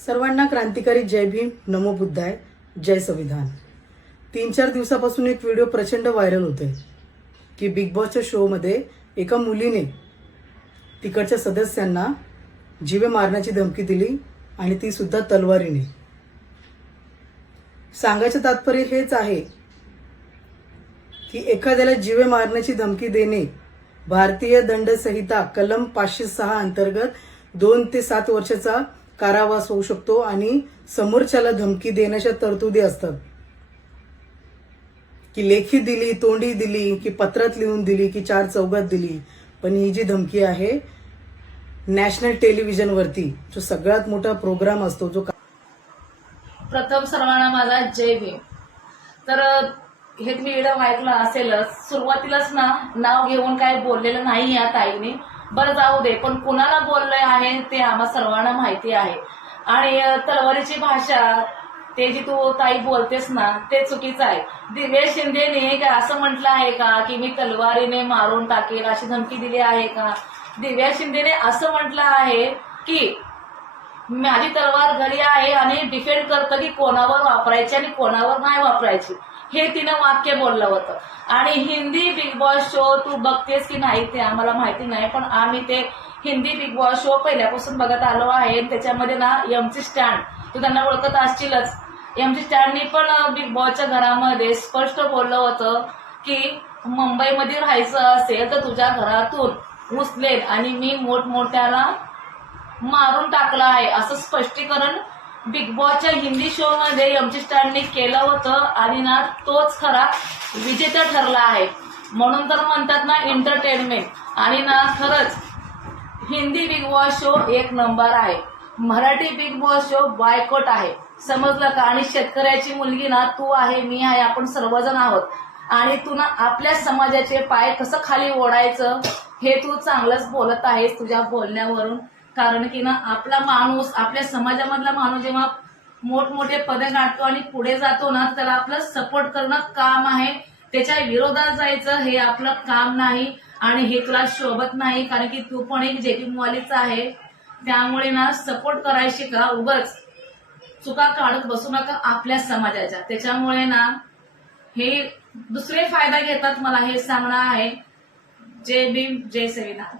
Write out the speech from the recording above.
सर्वांना क्रांतिकारी जय भीम, नमो बुद्धाय, जय संविधान। 3-4 दिवसापासून एक व्हिडिओ प्रचंड व्हायरल होतोय की बिग बॉसच्या शो मध्ये एका मुलीने तिकडच्या सदस्यांना जीवे मारण्याची धमकी दिली आणि ती सुद्धा तलवारीने। सांगायचं तात्पर्य हेच आहे की एखाद्याला जीवे मारण्याची धमकी देणे भारतीय दंड संहिता कलम 506 अंतर्गत 2 ते 7 वर्षाचा कारावास होऊ शकतो आणि समोरच्याला धमकी देण्याच्या तरतुदी असतात की लेखी दिली, तोंडी दिली, की पत्रात लिहून दिली, की 4 चौघात दिली। पण ही जी धमकी आहे नॅशनल टेलिव्हिजन वरती जो सगळ्यात मोठा प्रोग्राम असतो जो प्रथम सर्वांना माझा जय भीम। तर हे तुम्ही व्हिडिओ ऐकलं असेलच, सुरुवातीलाच नाव घेऊन काय बोललेलं नाही या ताईने। बरं जाऊ दे, पण कुणाला बोललंय आहे ते आम्हा सर्वांना माहिती आहे। आणि तलवारीची भाषा ते जी तू ताई बोलतेस ना ते चुकीचं आहे। दिव्या शिंदेने असं म्हटलं आहे का की मी तलवारीने मारून टाकेल अशी धमकी दिली आहे का? दिव्या शिंदेने असं म्हटलं आहे की माझी तलवार घरी आहे आणि डिफेंड करतं की कोणावर वापरायची आणि कोणावर नाही वापरायची, हे तिनं वाक्य बोललं होतं। आणि हिंदी बिग बॉस शो तू बघतेस की नाही ते आम्हाला माहिती नाही, पण आम्ही ते हिंदी बिग बॉस शो पहिल्यापासून बघत आलो आहे। त्याच्यामध्ये एमसी स्टँड तू त्यांना ओळखत असशीलच। एमसी स्टँडनी पण बिग बॉसच्या घरामध्ये स्पष्ट बोललं होतं की मुंबईमध्ये राहायचं असेल तर तुझ्या घरातून उचलेल आणि मी मोठमोठ्याला मारून टाकलं आहे, असं स्पष्टीकरण बिग बॉसच्या हिंदी शो मध्ये एमसी स्टँडने केलं होतं। आणि तोच खरा विजेता ठरला आहे। म्हणून तर म्हणतात एंटरटेनमेंट। आणि खरंच Hindi Bigg Boss show 1 number आहे। Marathi Bigg Boss show boycott आहे, समजलं का? आणि शेतकऱ्याची मुलगी तू आहे, मी आहे, आपण सर्वजण आहोत। आणि तू आपल्या समाजाचे पाय कसं खाली ओढायचं हे तू चांगलंच बोलत आहेस तुझ्या बोलण्यावरून। कारण की आपला माणूस, आपल्या समाजामधला माणूस जेव्हा मोठमोठे पदे गाठतो आणि पुढे जातो त्याला आपलं सपोर्ट करणं काम आहे। त्याच्या विरोधात जायचं हे आपलं काम नाही आणि हे तुला शोभत नाही, कारण की तू पण एक जेपीमवालीच आहे। त्यामुळे सपोर्ट करायची का, उगाच चुका काढत बसू नका आपल्या समाजाच्या। त्याच्यामुळे हे दुसरे फायदा घेतात, मला हे सांगणं आहे। जय भीम, जय संविधान।